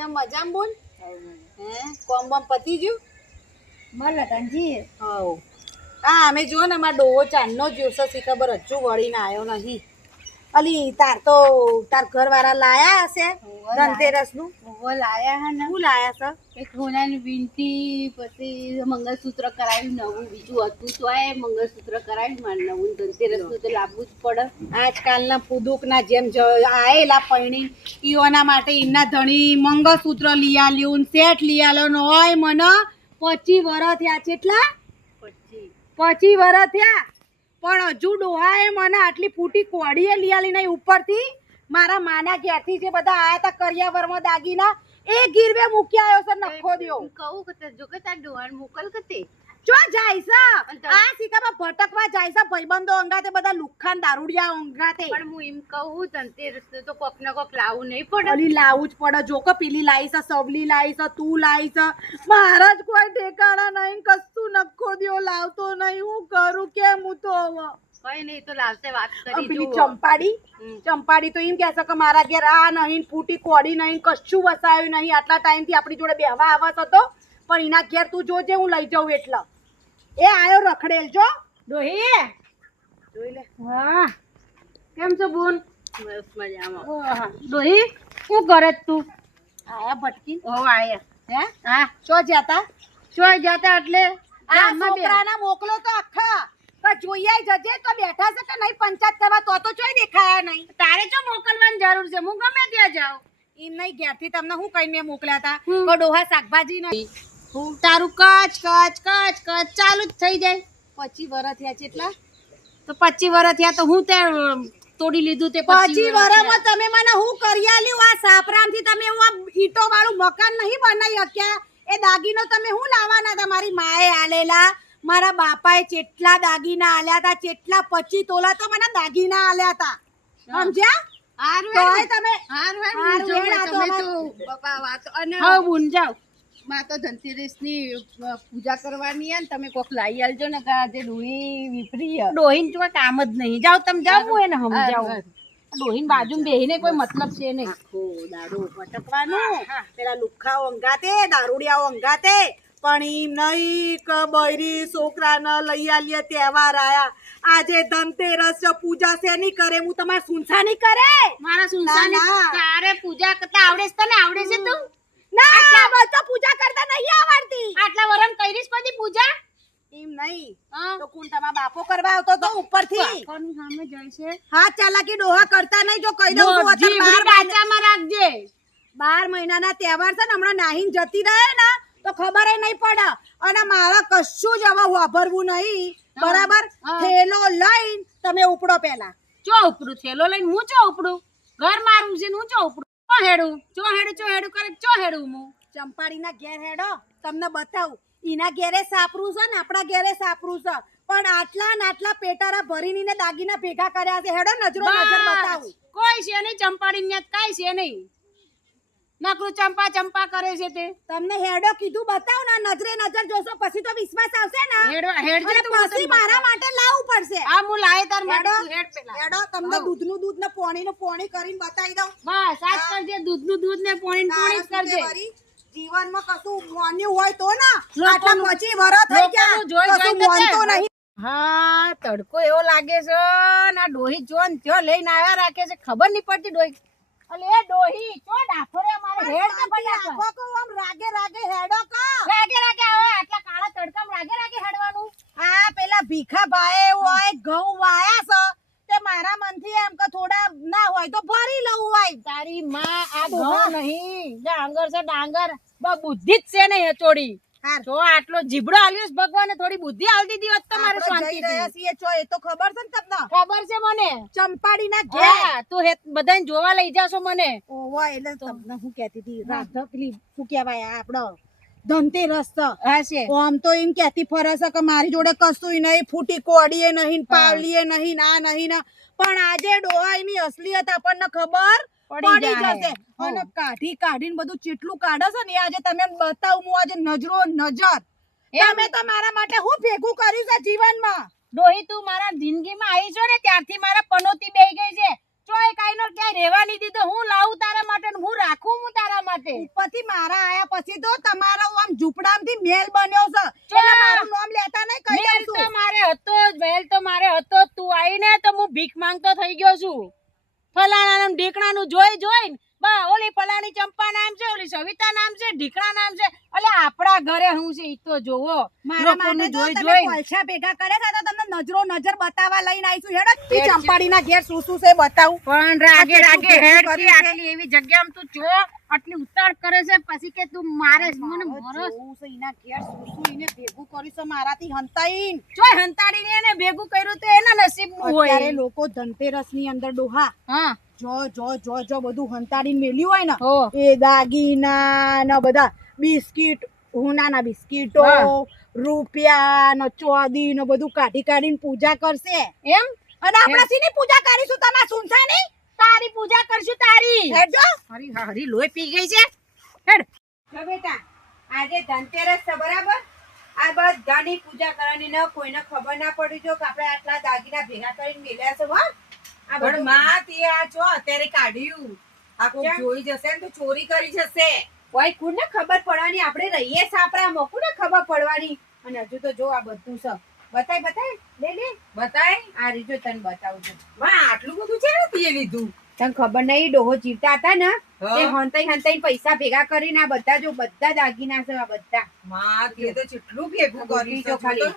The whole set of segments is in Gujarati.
છે મજામાં બોલ. હે? કોમ બોમ પતી ગયું? મળે તનજી હવ. હા અમે જો ને અમાર ડોહો ચાંદનો જ સી ખબર હજુ વળીને આવ્યો નહીં. અલી તાર તો તાર ઘરવાળા લાયા હશે ધનતેરસનું લાયા. હે ને. શું લાયા છે? એક સોનાની વીંટી પછી મંગળસૂત્ર કરાવ્યું નવું બીજું હતું તો એ મંગળસૂત્ર કરાવ્યું મારે નવું ધનતેરસનું તો લાવવું જ પડે. આજકાલના પુદુકના જેમ આયેલા પૈણી ઈઓના માટે એમના ધણી મંગળસૂત્ર લઈ આલ્યું સેટ લઈ આલ્યો ને હોય મને પચી વરસ થયા છે એટલા પછી પચી વરસ થયા? પણ હજુ ડોહાએ મને આટલી ફૂટી કોડીએ લઈ આલી નહીં ઉપરથી મારા માના ઘેરથી જે બધા આયા તા કરિયાવરમાં દાગીના એ ગીરવે મૂકી આવ્યો છે નખો દયો. કહું કે જો કે તાર ડોહાને મોકલ કે તે ચો જાય છે? આ સિકામાં ભટકવા જાય છે ભાઈબંધો અંગાતે બધા લુખાન દારૂડિયા અંગાતે. પણ હું એમ કહું ધનતેરસનું તો કોક ને કોક લાવું નહીં પડે. ઓલી લાવું જ પડે. જો કે પેલી લાવી છે સવલી લાવી છે તું લાવી છે. મારા જ કોઈ ઠેકાણા નહીં કશું નખો દિયો લાવતો નહીં. હું કરું કેમ હું તો હવે? કઈ નહીં તો લાવશે વાત કરી પેલી ચંપાડી? ચંપાડી તો એમ કહે છે કે મારા ઘેર આ નહીં ફૂટી કોડી નહીં કશું વસાયું નહીં. આટલા ટાઈમથી આપણી જોડે બેહવા આવત હતો પણ એના ઘેર તું જોજે હું લઈ જાઉં એટલે. એ આયો રખડેલ જો. ડોહી જોઈ લે. હા. કેમ છો બોન? બસ મજામાં. ડોહી શું કરે તું? આયા ભટકી ઓ આયા. હે? હા. ચો જાતા શું જતા એટલે આ છોકરાના મોકલો તો આખા. પણ જોઈએ જજે તો બેઠા છે કે નહીં? પંચાયત કરવા તો તો ચોય દેખાયા નહીં. તારે જો મોકલવાની જરૂર છે. હું ગમે ત્યાં જાઉં. એમ નહીં ઘેરથી તમને હું કઈ મેં મોકલ્યા હતા. તો ડોહા શાકભાજી નહીં તારું કચ કચ કચ કચ ચાલુ જ થઈ જાય. પચી વરસ થયા છે એટલા? તો પચી વર્ષ થયા તો હું તે તોડી લીધું તે પચી વરસમાં તમે મને હું કરી આલ્યું? આ સાપરામથી તમે હું આ ઈટો વાળું મકાન નહીં બનાવી શક્યા? એ દાગીનો તમે હું લાવવાના તમારી મારી માએ આલેલા. મારા બાપાએ જેટલા દાગીના આલ્યા હતા જેટલા પચી તોલા તો મને દાગીના આલ્યા હતા. સમજ્યા? હારું તમે હારું હેડ, હારું તમે તો બાપા વાત. અને હા બુન જાવ માં તો ધનતેરસની પૂજા કરવાની ને તમે કોક લાવી આલજો ને કે આજે ડોહી વિફરી ડોહીન તો કામ જ નહીં. જાઓ તમે જાઓ હું એને સમજાવું. ડોહીન બાજુ બેહીને કોઈ મતલબ છે નહીં. આખો દાડો ભટકવાનું. પેલા લુખ્ખા અંગાતે દારૂડિયા અંગાતે પણ ઈ નહીં કે બૈરી છોકરાને લઈ આલીએ તહેવાર આયા. આજે ધનતેરસ પૂજા નહીં કરે હું તમારે સુનસા નહીં કરે? મારા સુનસાની. તારે પૂજા કરતા આવડે છે તને? આવડે છે તું? ના! બસ તો પૂજા કરતા નહીં આવડતી. આટલા વરમ કઈરીશ કોઈ પૂજા? એમ નહીં. તો કોણ બાપો કરવા આવતો તો ઉપરથી? કોની સામે જાય છે. હા ચાલાકી ડોહા કરતા નહીં જો કહી દઉં છું અત્યારે બાર મહિના- બાચામાં રાખજે. બાર મહિનાના તહેવાર છે ને હમણાં નાહીને જતી રહે ને તો ખબર નહીં પડે. અને મારે કશું જ હવે વાપરવું નહીં. બરાબર. થેલો લઈને તમે ઉપડો પેલા ચો ઉપડું? થેલો લઈને હું ચો ઉપડું? ઘર મારું છે હું ચો ઉપડું? હેડું? ચો હેડું ચો હેડું કરે ચો હેડું હું? ચંપાડીના ઘેર હેડો તમને બતાવું. એના ઘેરે સાપરું છે ને આપણા ઘેરે સાપરું છે. પણ આટલા ને આટલા પેટારા ભરીને ને દાગીના ભેગા કર્યા છે. હેડો નજરો નજર બતાવું. કોઈ છે નહીં ચંપાડી ને કાઈ છે નહીં. નકરું ચંપા ચંપા કરે છે તે. તમને હેડો કીધું બતાવ ને નજરે નજર જોશો પછી તો વિશ્વાસ આવશે ને? હેડો હેડ જે તું પછી મારા માટે લાવવું પડશે. આ હું લાય તાર હેડો. હેડ પેલા. હેડો તમને દૂધ દૂધનું દૂધ ને પોણીનું પોણી કરીને બતાવી દઉં. બસ આજ કરજે દૂધનું દૂધ ને પોણી પોણી કરજે. જીવનમાં કશું મોન્યું હોય તો ના આટલા પછી વરો થઈ ગયા કશું મોનતો નહીં. હા તડકો એવો લાગે છે ના ડોહી જોન ત્યો લઈને આવ્યા રાખે છે ખબર નહીં પડતી ડોહી અલે એ ડોહી ચો ડાફોરે મારે હેડ કે ફટાફટ. આખો કો આમ રાગે રાગે હેડો કો રાગે રાગે આવે આટલા કાળા તડકામ રાગે રાગે હેડવાનું? આ પેલા ભીખા ભાઈ હોય ઘઉં વાયા છે તે મારા મનથી એમ કે થોડા ના હોય તો ભરી લઉં હોય તારી માં આ. ઘઉં નહીં. ડાંગર છે ડાંગર. બા બુદ્ધિ જ છે ને એ ચોડી. હાર. જો આટલો જીબડો આલ્યો છે ભગવાને થોડી બુદ્ધિ આલતી હતી તો મારે શાંતિ રહ્યા છીએ એ તો ખબર છે ને તમને? ખબર છે મને. ચંપાડીના ઘેર. તું હે બધાને જોવા લઈ જાશો મને. ઓવા એટલે તમને હું કહેતી હતી રાધા પેલી શું કહેવાય આપણો? ધનતેરસ. છે હા છે. આમ તો એમ કહેતી ફરે છે કે મારી જોડે કશું નહીં ફૂટી કોડીએ નહીં પાવલીએ નહીં આ નહીં પણ આજે ડોહાઈની અસલિયત આપણને ખબર પડી જશે. અને કાઢી કાઢીને બધું ચેટલું કાઢે છે ને આજે તમે બતાવું હું આજે નજરો નજર. તમે તો મારા માટે હું ભેગું કર્યું છે જીવનમાં? ડોહી તું મારા જિંદગીમાં આવી છો ને ત્યારથી મારા પનોતી બેહી ગઈ છે. ચોય કાઈનો ક્યાંય રહેવા નહીં દીધો. હું લાવું તારા માટે હું રાખું હું તારા માટે? પછી મારા આયા પછી તો તમારો આમ ઝૂંપડામાંથી મેલ બન્યો છે. એટલે મારું નામ લેતા નહીં કહી મેલ દઉં તો મારે હતો જ વહેલ તો મારે હતો તું આવીને તો હું ભીખ માંગતો થઈ ગયો છું. ફલાણાનું ઢીકણાનું જોઈ જોઈને, બા, ઓલી ફલાણી ચંપા નામ છે, ઓલી સવિતા નામ છે, ઢીકણા નામ છે એટલે આપણા ઘરે હું છે ઈ તો જોવો. મારા માટે જોઈ તમે જોઈને. ભેગા કરે છે તો તમને નજરો નજર બતાવવા લઈને આવીશું. હેડો તી. ચંપાડીના ઘેર શું શું છે બતાવું. પણ રાગે રાગે હેડથી આટલી એવી જગ્યામાં તું જો આટલી ઉતાર કરે છે પછી કે તું મારે મને મરસ. હું છે એના ઘેર શું શું ભેગું કર્યું છે મારાથી હંતાઈન. ચોય હંતાડીને એને ભેગું કર્યું તો એના નસીબનું હોય. અત્યારે લોકો ધનતેરસની અંદર ડોહા. હા. જો જો જો જો બધું હંતાડીને મેલ્યું હોય ને એ દાગીના ને બધા. બિસ્કિટ હુનાના બિસ્કિટો રૂપિયા ને ચોદી નો બધું કાઢી કાઢીને પૂજા કરશે. એમ? અને આપણે શીની પૂજા કરીશું? તમે સુનશા નહીં તારી પૂજા કરશું તારી. હેડજો હરી હરી લોહી પી ગઈ છે. હેડ. જો બેટા આજે ધનતેરસ છે બરાબર? આ બધાની પૂજા કરવાની ન કોઈને ખબર ના પડી જો કે આપણે આટલા દાગીના ભેગા કરીને મેલ્યા છે હો. આ પણ માં તે આ જો અત્યારે કાઢ્યું. આ કોઈ જોઈ જશે ને તો ચોરી કરી જશે. કોઈ કોને ખબર પડવાની? આપણે રહીએ સાપરામાં. કોને ખબર પડવાની? અને હજુ તો જો આ બધું છે. બતાય બતાય. લે લે. બતાય. આ રીજો તને બતાવું છું. માં આટલું બધું છે ને તે લીધું? તને ખબર નહીં ડોહો જીવતા હતા ને? તે હંતાઈ હંતાઈ પૈસા ભેગા કરીને આ બધા જો બધા દાગીના છે આ બધા. માં તે તો કેટલું ભેગું કરી જો છે ખાલી.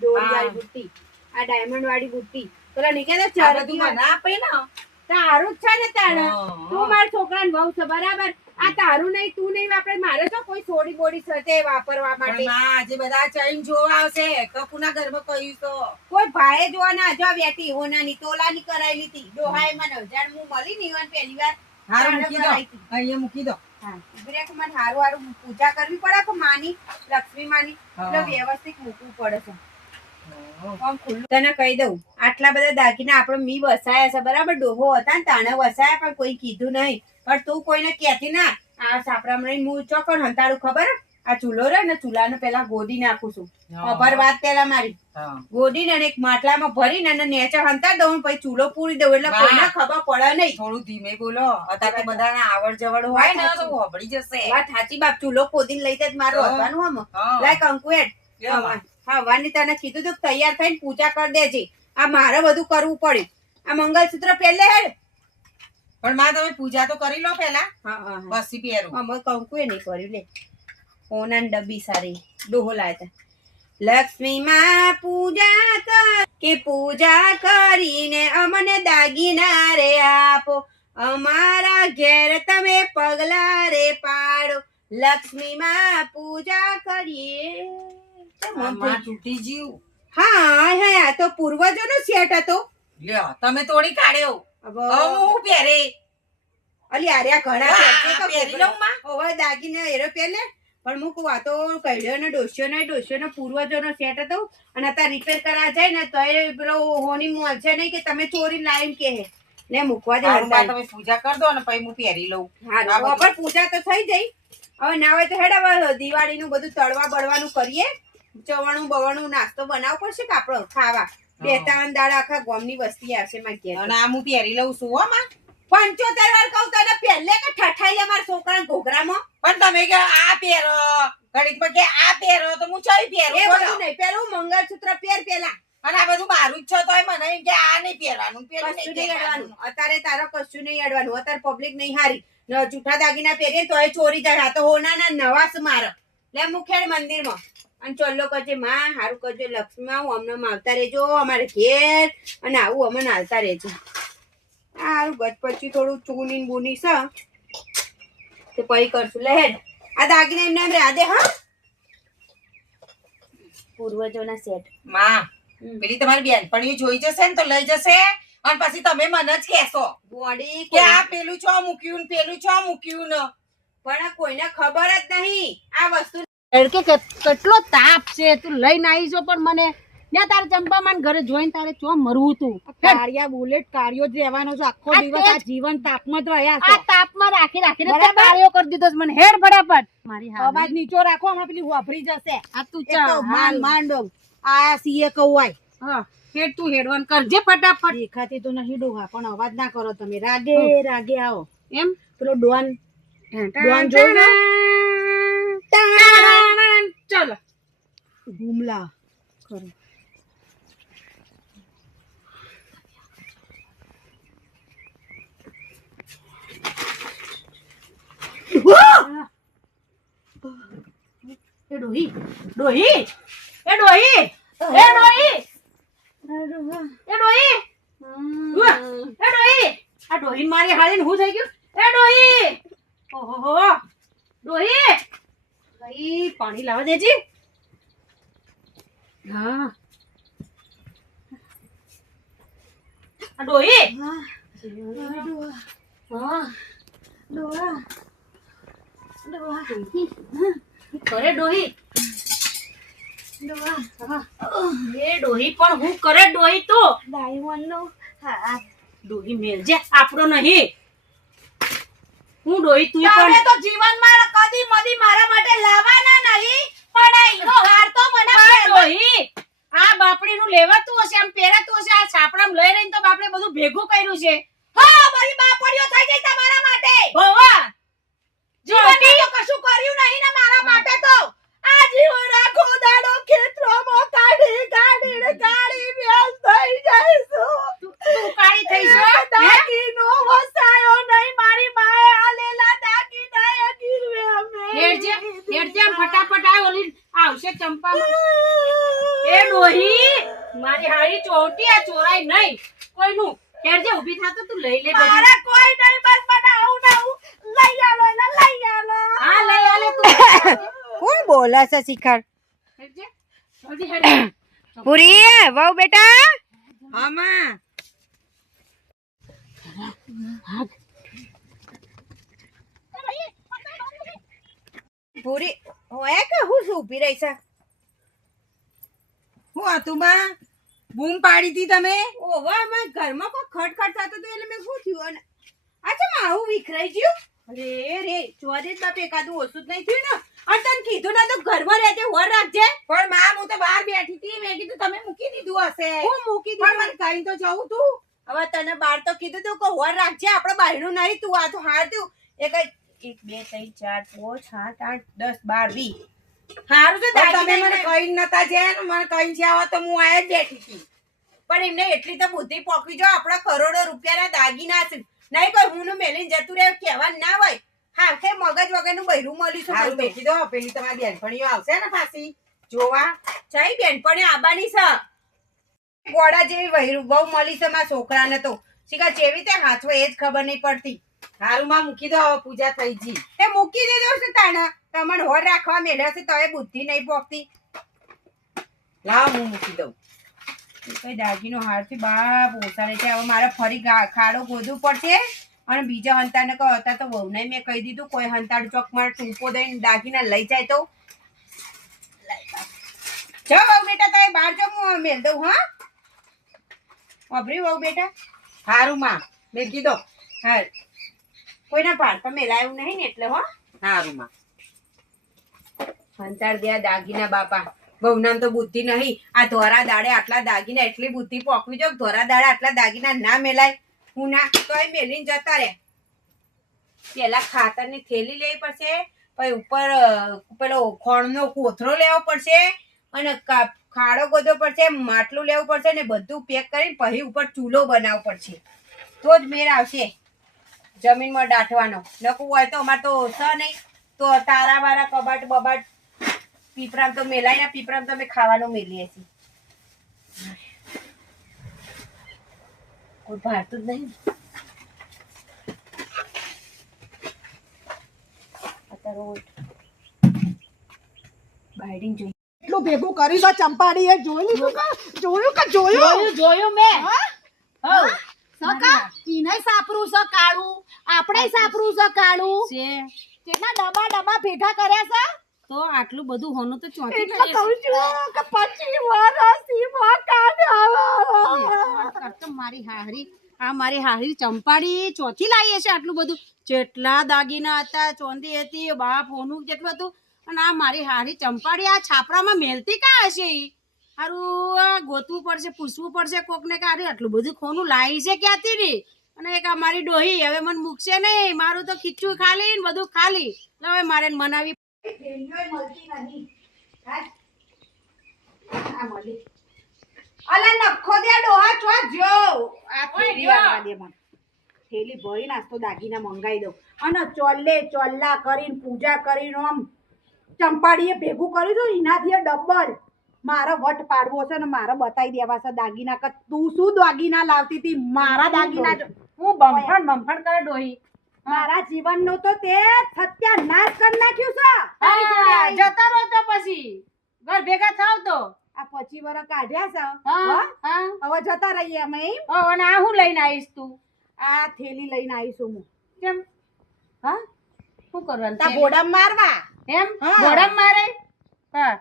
દોરી. વાળી બુટ્ટી. આ ડાયમંડ વાળી બુટ્ટી. પેલા નીકળે બધું ચરકી આપે ને? તારું જ છે ને તારે. તું મારા છોકરાને વહુ છે બરાબર? આ તારું નહીં તું નહીં વાપરે. મારે તો કોઈ સોડી બોડી છે તે વાપરવા માટે. આજે બધા ચૈન જોવા આવશે. કપૂના ઘરમાં કહ્યું તો. કોઈ ભાઈ જોવા ના જો બેઠી હોનાની તોલાની કરાયેલી હતી ડોહાએ મને હજાર હું મળી ની ઈવન પહેલી વાર હારું મૂકી દો. અહીંયા મૂકી દો. હારું હારું પૂજા કરવી પડે કે માની લક્ષ્મી માની એટલે વ્યવસ્થિત મૂકવું પડે છે. તને કહી દઉં આટલા બધા દાગીના આપણે મી વસાયા છે બરાબર? ડોહો હતા ને તાણે વસાયા પણ કોઈ કીધું નહીં. પણ તું કોઈને કહેતી ના આ સાપરામણી હું ચોકણ હંતાડું ખબર? આ ચૂલો રે ને ચૂલાને પેલા ગોદી નાખું છું. ખબર વાત પેલા મારી. ગોદી ને એક માટલામાં ભરીને અને નેચર હંતા દઉં પછી ચૂલો પૂરી દઉં એટલે કોઈને ખબર પડે નહીં. થોડું ધીમે બોલો. અત્યારે તો બધાને આવડ જવડ હોય ને તો હોબળી જશે. વાત સાચી બાપ. ચૂલો ખોદીને લઈ જ મારું હતાનું હમ હા. લ્યો માં. હા વાની તને કીધું તું તૈયાર થઈને પૂજા કરી દેજે. આ મારે બધું કરવું પડ્યું આ મંગળસૂત્ર પહેલે હેડ. પણ માં તમે પૂજા તો કરી લો પહેલા. હા હા બસી પહેરું. અમે કંકુ એ નહીં કર્યું. લે. ઓનાન ડબ્બી સારી. ડોહો લાયા તા. લક્ષ્મી માં પૂજા કર કે પૂજા કરીને અમને દાગીના રે આપો. અમારા ઘેર તમે પગલા રે પાડો. લક્ષ્મી માં પૂજા કરીએ. માં તૂટી હા હા આ તો પૂર્વજોનો સેટ હતો. લ્યો તમે તોડી કાઢ્યો. હવે હવે હું પહેરે? અલી આર્યા ઘણા હા, તો પહેરી લઉં માં. હવે દાગીને એરો પહેલે. પણ હું કહું આ તો કઈડ્યો ને ડોસ્યો ને ડોસ્યો ને પૂર્વજોનો સેટ હતો. અને અત્યારે રિપેર કરા જાય ને તો એ પેલો હોની મોલ છે નહીં કે તમે ચોરી લાઈન કે ને મૂકવા દે. તમે પૂજા કરી દો ને પછી હું પહેરી લઉં. હા પૂજા તો થઈ જઈ હવે ના હોય તો હેડ હવે દિવાળીનું બધું તળવા બળવાનું કરીએ. ચવાણું બવાણું નાસ્તો બનાવવો પડશે કે આપણો? ખાવા. બે ત્રણ દાડા આખા ગામની વસ્તી આવશે માં અને આ હું પહેરી લઉં છું હો માં. પંચોતેર વાર કહું તને પહેલે કે ઠઠાઈ લે મારા છોકરાના ઘોઘરામાં? પણ તમે કે આ પહેરો ઘડીક કે આ પહેરો તો હું ચોઈ એ પહેરું બોલો. બધું નહીં પહેરવું મંગળસૂત્ર પહેર પેલા અને આ બધું મારું જ છે તોય મને એમ કે આ નહીં પહેરવાનું પેલું નહીં પહેરવાનું. અત્યારે તારો કશું નહીં અડવાનું. અત્યારે પબ્લિક નહીં હારી. ન જૂઠા દાગીના પહેરીએ તોય ચોરી જાય. તો હોનાના નવાસ મારો લે મુખેડ મંદિરમાં. અને ચોલ્લો કરજે માં સારું કરજો લક્ષ્મી હું અમને આવતા રહેજો અમારે ઘેર અને આવું અમને હાલતા રહેજો. હારું ગત પછી થોડું ચૂની બૂની છે. તે પછી કરશું. લે હેડ. આ દાગીને એમને એમ રાજે હા. પૂર્વજોના સેટમાં પેલી તમારી એ જોઈ જશે ને તો લઈ જશે અને પછી તમે મને જ કહેશો બોડી કે આ પેલું છો મૂક્યું ને પેલું છો મૂક્યું ને. પણ કોઈને ખબર જ નહીં. આ વસ્તુ કે કે- કેટલો તાપ છે તું લઈને આવી છો પણ મને. ત્યાં તારે ચંપામાન ઘરે જોઈને તારે ચો મરવું તું. કાર્યા બુલેટ કાર્યો જ રહેવાનો છે આખો દિવસ આ જીવન તાપમાં જ રહ્યા આ તાપમાં રાખી રાખીને તે કાર્યો કરી દીધો છે મને. હેડ ફટાફટ. મારી અવાજ નીચો રાખો હમણાં પેલી વાપરી જશે. આ તો ચા માન માંડો આ સીએ કવાય. હા હેડ તું હેડવાન કરજે ફટાફટ. દેખાતી તો નહીં ડોહા પણ અવાજ ના કરો તમે. રાગે રાગે આવો. એમ? પેલો ડોન ડોન જોયું ગુમલા એ ડોહી ડોહી, એ ડોહી એ ડોહી એ ડોહી એ ડોહી, આ ડોહી મારી હાળીને હું થઈ ગયું? એ ડોહી ઓહો ડોહી પાણી લાવવા દેજે. હા. ડોહી? હા. કરે ડોહી? એ ડોહી પણ હું કરે ડોહી તો? ડોહી મેલજે આપણો નહીં. હું ડોહી તું પણ તો જીવનમાં કદી મદી મારા માટે લાવવાના નહીં. હાર તો મને આ આ બાપડી નું લેવાતું હશે આમ પહેરાતું હશે આ છાપડામાં લઈ રહીને તો બાપડે બધું ભેગું કર્યું છે. હા બધી બાપડીઓ થઈ ગઈ તમારા માટે. ભવા. જીવનમાં તો કશું કર્યું નહીં ને મારા માટે તો આ જીવન આખો દાડો ખેતરોમાં કાઢી કાઢીને કાળી વ્યાસ થઈ જઈશું તું કાળી થઈ છે હે? દાગીનો વસાયો નહીં મારી માએ આલેલા દાગીના એ ગીરવે અમે હેડજે હેડજે આમ ફટાફટ આ ઓલી આવશે ચંપામાં એ ડોહી મારી હારી ચોટી આ ચોરાય નહીં કોઈનું હેડજે ઊભી થાતો તું લઈ લે બધું મારે કોઈ નહીં બસ મને આવું ને આવું લઈ આલો ને લઈ આલો હા લઈ આલે તું છે શિખર. હેડજે. જલ્દી હેડ પૂરી વહુ બેટા. આમાં પૂરી હોય કે હું શું ઊભી રહી છે? હું હતું માં? બૂમ પાડી હતી તમે? ઓવા અમારા ઘરમાં કોઈ ખટખટ થતો હતું એટલે મેં શું થયું? અને અચ્છા મારું વિખરાઈ ગયું? અરે રે ચોરે જ બાપ એકાદું ઓછું જ નહીં થયું ને? અને તને કીધું ના તો ઘરમાં રહેજે હોર રાખજે. પણ માં હું તો બહાર બેઠી હતી મેં કીધું તમે મૂકી દીધું હશે. હું મૂકી પણ દીધું. મને કઈ તો જવું તું. હવે તને બહાર તો કીધું તું કે હોર રાખજે આપણે બહારનું નહીં તું આ તો હાર તું એક એક બે ત્રણ ચાર પાંચ સાત આઠ દસ બાર વી હારું તો તમે મને કઈ નતા જે મને કઈ છે આવા તો હું આયા જ બેઠી હતી. પણ એમને એટલી તો બુદ્ધિ પોકવી જો આપણા કરોડો રૂપિયાના દાગીના છે. નહીં કોઈ હું મેલીને જતું રહે કહેવા ના હોય. હા કે મગજ વગરનું બૈરું મળ્યું છે બધું. દો પેલી તમારી બેનપણીઓ આવશે ને પાછી. જોવા. જઈ બેનપણી આબાની છે. ગોડા જેવી વૈરું બહુ મળી છે મારા છોકરાને તો. શીખા જેવી તે હાથવો એ જ ખબર નહીં પડતી. હારું માં મૂકી દો હવે પૂજા થઈ જી એ મૂકી દેજો છે તાણે. તમને હોર રાખવા મેળ્યા છે તો એ બુદ્ધિ નહીં પોકતી લાવ હું મૂકી દઉં. કઈ દાગીનો હારથી બાપ ઓસાડે છે હવે મારે ફરી ખાડો ગોદવું પડશે. અને બીજા હંતાને કહો હતા તો વહુને મેં કહી દીધું કોઈ હંતાડ ચોક મારે ટૂંકો દઈને દાગીના લઈ જાય તો? જો વહુ બેટા તો બહાર જો હું મેલ દઉં હા? વાપરી વહુ બેટા. સારું માં મેં કીધો હા. કોઈના પાર તો મેલાયું નહીં ને એટલે હો? સારું માં. હંતાડ ગયા દાગીના બાપા. બહુનામ તો બુદ્ધિ નહીં. આ ધોરા દાડે આટલા દાગીના એટલી બુદ્ધિ પોકવી જો ધોરા દાડે આટલા દાગીના ના મેલાય. હું ના તોય મેલીને જતા રે પેલા ખાતરની થેલી લેવી પડશે, પછી ઉપર પેલો ખોણનો કોથરો લેવો પડશે, અને ખાડો ગોદવો પડશે, માટલું લેવું પડશે, ને બધું પેક કરીને પછી ઉપર ચૂલો બનાવવો પડશે. તો જ મેળ આવશે જમીનમાં દાટવાનો. નકું હોય તો અમારે તો સ નહીં, તો તારા વાળા કબાટ બબાટ પીપરામ તો મેલાય ને પીપરામ તો અમે ખાવાનું મેલીએ છીએ. કોઈ ભારતું જ નહીં અત્યારે ઉઠ. બાયડીને જોઈએ એટલું ભેગું કરી દો ચંપાડી એ જોયું તું કા? જોયું કે જોયું જોયું જોયું મેં હા? સકા ઈનય સાપરું છે કાળું આપણે સાપરું છે કાળું છે કેટલા ડબ્બા ડબ્બા ભેગા કર્યા છે તો આટલું બધું હોનું તો ચોથી એટલે કહું છું. કે પછી વરસી મકાન આવે. કરતો મારી હાહરી. આ મારી હાહરી ચંપાડી ચોથી લાવીએ છે આટલું બધું? જેટલા દાગીના હતા ચોંદી હતી બાપ હોનું જેટલું હતું. અને આ મારી હારી ચંપાડી આ છાપરામાં મેલતી કા હશે એ આ ગોતવું પડશે પૂછવું પડશે કોકને કે અરે આટલું બધું ખોનું લાવી છે ક્યાંથી રે? અને એક આ મારી ડોહી હવે મને મૂકશે નહીં મારું તો ખીચું ખાલી ને બધું ખાલી. હવે મારે મનાવી મળતી નહીં. આ મળી. અલા નખો દે ડોહા ચો જો. આ થેલી જો. દે મને. થેલી ભરી નાસ્તો દાગીના મંગાઈ દઉં. અને ચોલ્લે ચોલ્લા કરીને પૂજા કરીને આમ ચંપાડીએ ભેગું કર્યું હતું એનાથી ડબલ મારો વટ પાડવો છે ને મારે બતાવી દેવા છે દાગીના કે તું શું દાગીના લાવતી હતી? મારા દાગીના હું બમફણ બમફણ કરે ડોહી. મારા જીવનનો તો તે સત્યાનાશ કરી નાખ્યું છે. તારી જોડે આઈ. જતા રહો તો પછી. ઘર ભેગા થાવ તો. આ પચી વરસ કાઢ્યા છે. હા હા? હા. હવે જતા રહીએ અમે એમ. ઓ, અને આ હું લઈને આવીશ તું? આ થેલી લઈને આવીશું હું. કેમ? હા? શું કરવાનું તા છે? ઘોડા મારવા. એમ? હા. મારે? હા.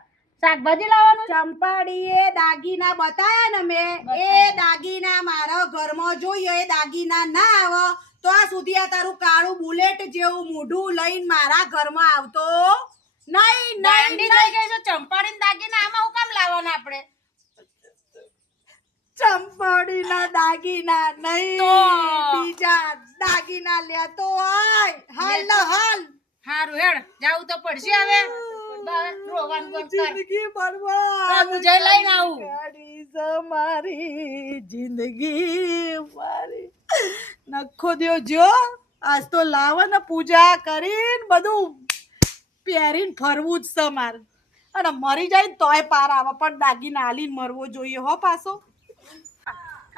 શાકભાજી લાવવાનું? છે? ચંપાડીએ દાગીના બતાયા ને મેં. એ બતાયા. દાગીના મારા ઘરમાં જોઈએ એ દાગીના ના આવે. તો આ સુધી આ તારું કાળું બુલેટ જેવું મોઢું લઈને મારા ઘરમાં આવતો? નહીં નહીં થઈ ગઈ છે ચંપાડીને દાગીને આમાં હું કામ લાવવાના આપણે? ચંપાડીના દાગીના નહીં. બીજા દાગીના લેતો હોય. હાલ હાલ. હારું હેડ જાવું તો પડશે હવે. જિંદગી બરબાદ જઈ લઈને આવું. મારી જિંદગી મારી. નખો દ્યો જો આજ તો લાવો ને પૂજા કરીને બધું પહેરીને ફરવું જ છે મારે. અને મરી જાય ને તોય પાર આવે, પણ દાગીના હાલીને મરવો જોઈએ હો પાછો.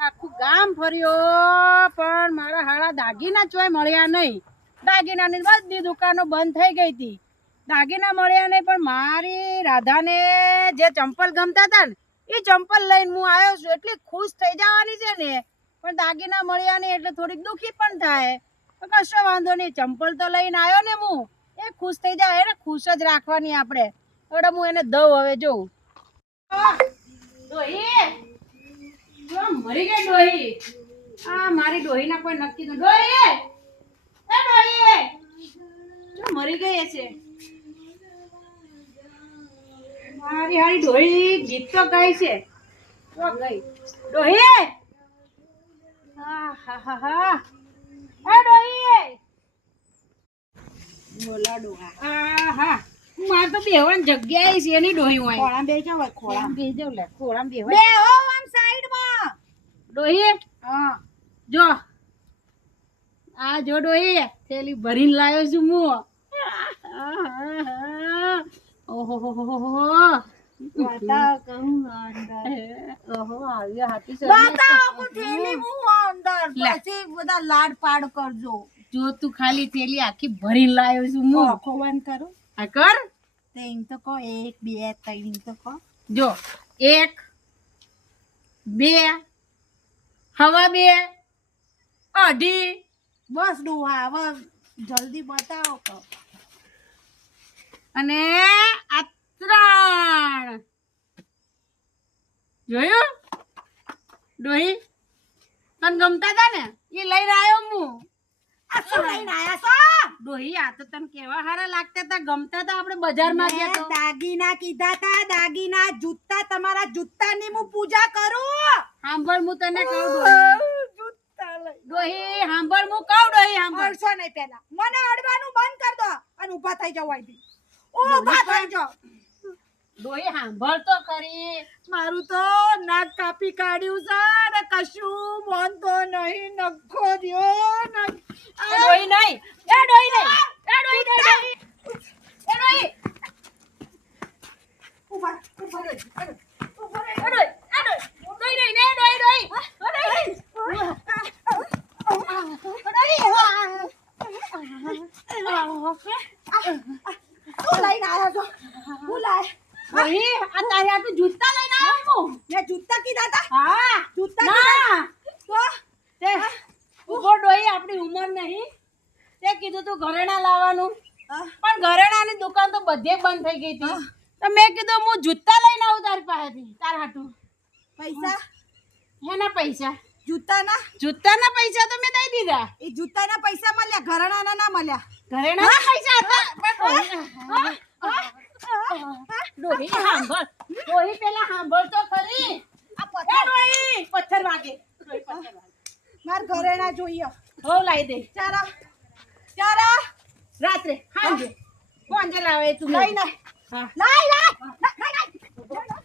આખું ગામ ફર્યો, પણ મારા હાડા દાગીના ચોય મળ્યા નહીં. દાગીનાની બધી દુકાનો બંધ થઈ ગઈ હતી. દાગીના મળ્યા નહીં, પણ મારી રાધાને જે ચંપલ ગમતા હતા ને એ ચંપલ લઈને હું આવ્યો છું. એટલી ખુશ થઈ જવાની છે ને. પણ દાગીના મળ્યા ને એટલે થોડીક દુખી પણ થાય. તો કશો વાંધો નહીં, ચંપલ તો લઈને આવ્યો ને હું. એ ખુશ થઈ જાય, એને ખુશ જ રાખવાની આપણે. એટલે હું એને દઉં હવે, જોઉં. મરી મારી ડોહી! મરી ગઈ છે. મારી હારી ડોહી ગીત તો ગાય છે. ડોહી આ હા હા હા એ ડોહી બોલા ડોહા આ હા મારે તો બેહવાની જગ્યાએ છે એની ડોહી હું ખોળા બે જાવ ખોળા બેહી જાઉં લે. ખોળામ બેહવાય હો આમ સાઈડમાં. ડોહી. હા. જો. આ જો ડોહી થેલી ભરીને લાવ્યો છું હું ઓહો હો હો હું. લાડ પાડ કરજો. જો તું ખાલી થેલી આખી ભરીને લાવ્યો છું હું આંખો બંધ આ કર. તેમ તો કહો એક બે ત્રણ તો કહો. જો એક બે હવા બે અઢી. બસ ડોહા હવે જલ્દી બતાવો અને આ ત્રણ. જોયું? ડોહી તને ગમતા હતા ને? એ લઈને આવ્યો હું આ શું લઈને આયા છો? ડોહી આ તો તને કેવા હારા લાગતા હતા ગમતા હતા આપણે બજારમાં ગયા તો. દાગીના કીધા તા દાગીના જૂતા તમારા જૂતાની હું પૂજા કરું. સાંભળ હું તને કહું ડોહી. ડોહી સાંભળ હું કહું ડોહી સાંભળ અડસો નહીં પેલા મને અડવાનું બંધ કર દો અને ઊભા થઈ જાવ અહીંથી. ઊભા થઈ જાવ ડોહી સાંભળ તો ખરી. મારું તો નાક કાપી કાઢ્યું છે ને કશું મોનતો નહીં નખો દિયો ડોહી નહીં એ ડોહી નહીં એ ડોહી નહીં. એ ડોહી. ઊભા ઊભા રહી એ ડોહી એ ડોહી. નહીં ને ડોહી ડોહી. એ ડોહી. શું લઈને આયા છો. હું. લાય ડોહી આ તારે આટલું જૂતા લઈને આવ્યો હું મેં જૂતા કીધા તા હા. જૂતા ના. તો તે ઊભો આપણી ઉંમર નહીં. તે કીધું તું ઘરેણા લાવવાનું. પણ ઘરેણાની દુકાન તો બધે બંધ થઈ ગઈ હતી. તો મેં કીધું હું જૂતા લઈને આવું તારી પાસેથી તાર હાટું. પૈસા? હેના પૈસા. જૂતાના? જૂતાના પૈસા તો મેં દઈ દીધા. એ જૂતાના પૈસા મળ્યા ઘરેણાના ના મળ્યા. ઘરેણાના પૈસા હતા ડોહી સાંભળ ડોહી પેલા સાંભળ તો ખરી. આ એ ડોહી પથ્થર વાગે. ડોહી પથ્થર વાગે. માર ઘરે ના જોઈએ. હો લાવી દે. ચારા ચારા રાત્રે હાંજે. કોણ લાવે તું? લઈ ના હા. લઈ લઈ.